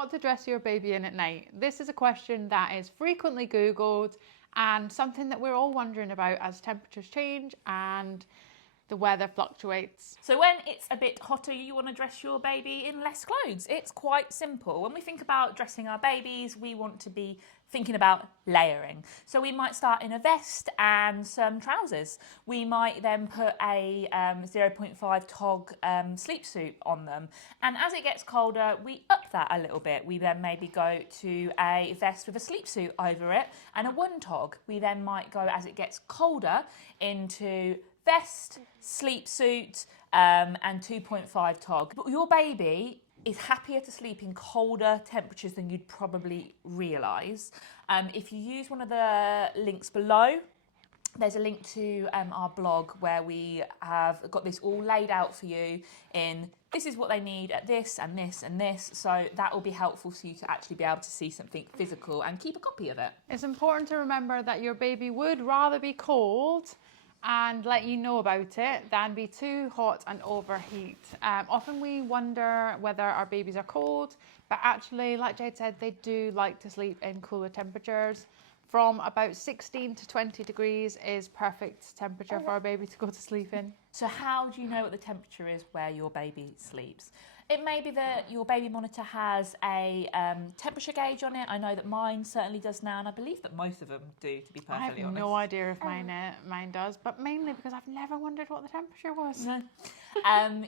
What to dress your baby in at night? This is a question that is frequently Googled and something that we're all wondering about as temperatures change and the weather fluctuates. So when it's a bit hotter, you want to dress your baby in less clothes. It's quite simple. When we think about dressing our babies, we want to be thinking about layering. So we might start in a vest and some trousers. We might then put a 0.5 tog sleep suit on them. And as it gets colder, we up that a little bit. We then maybe go to a vest with a sleep suit over it and a 1 tog. We then might go, as it gets colder, into vest, sleep suit, and 2.5 tog. But your baby is happier to sleep in colder temperatures than you'd probably realise. If you use one of the links below, there's a link to our blog where we have got this all laid out for you in this is what they need at this and this and this. So that will be helpful for you to actually be able to see something physical and keep a copy of it. It's important to remember that your baby would rather be cold and let you know about it than be too hot and overheat. Often we wonder whether our babies are cold, but actually, like Jade said, they do like to sleep in cooler temperatures. From about 16 to 20 degrees is perfect temperature for a baby to go to sleep in. So how do you know what the temperature is where your baby sleeps? It may be that your baby monitor has a temperature gauge on it. I know that mine certainly does now, and I believe that most of them do, to be perfectly honest. I have no idea if mine does, but mainly because I've never wondered what the temperature was. No.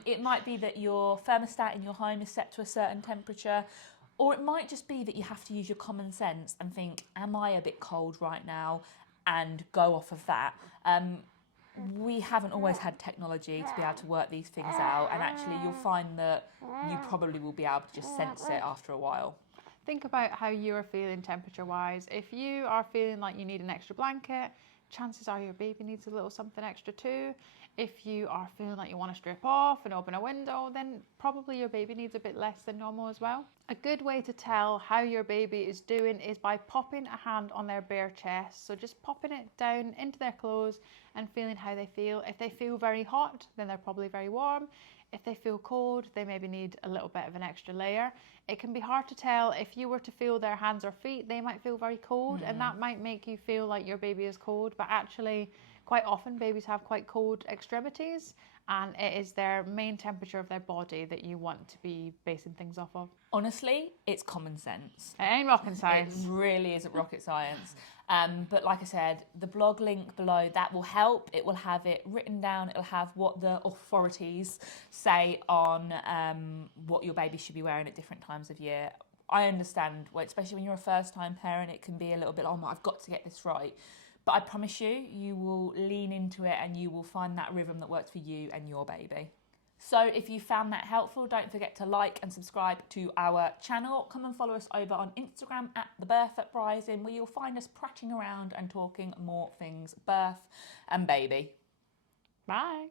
It might be that your thermostat in your home is set to a certain temperature, or it might just be that you have to use your common sense and think, am I a bit cold right now? And go off of that. We haven't always had technology to be able to work these things out, and actually you'll find that you probably will be able to just sense it after a while. Think about how you're feeling temperature-wise. If you are feeling like you need an extra blanket, chances are your baby needs a little something extra too. If you are feeling like you want to strip off and open a window, then probably your baby needs a bit less than normal as well. A good way to tell how your baby is doing is by popping a hand on their bare chest. So just popping it down into their clothes and feeling how they feel. If they feel very hot, then they're probably very warm. If they feel cold, they maybe need a little bit of an extra layer. It can be hard to tell. If you were to feel their hands or feet, they might feel very cold, and that might make you feel like your baby is cold, but actually quite often babies have quite cold extremities, and it is their main temperature of their body that you want to be basing things off of. Honestly, it's common sense. It ain't rocket science. It really isn't rocket science. But like I said, the blog link below, that will help. It will have it written down. It'll have what the authorities say on what your baby should be wearing at different times of year. I understand, especially when you're a first-time parent, it can be a little bit, oh, I've got to get this right. But I promise you, you will lean into it and you will find that rhythm that works for you and your baby. So if you found that helpful, don't forget to like and subscribe to our channel. Come and follow us over on Instagram at The Birth Uprising, where you'll find us prattling around and talking more things birth and baby. Bye.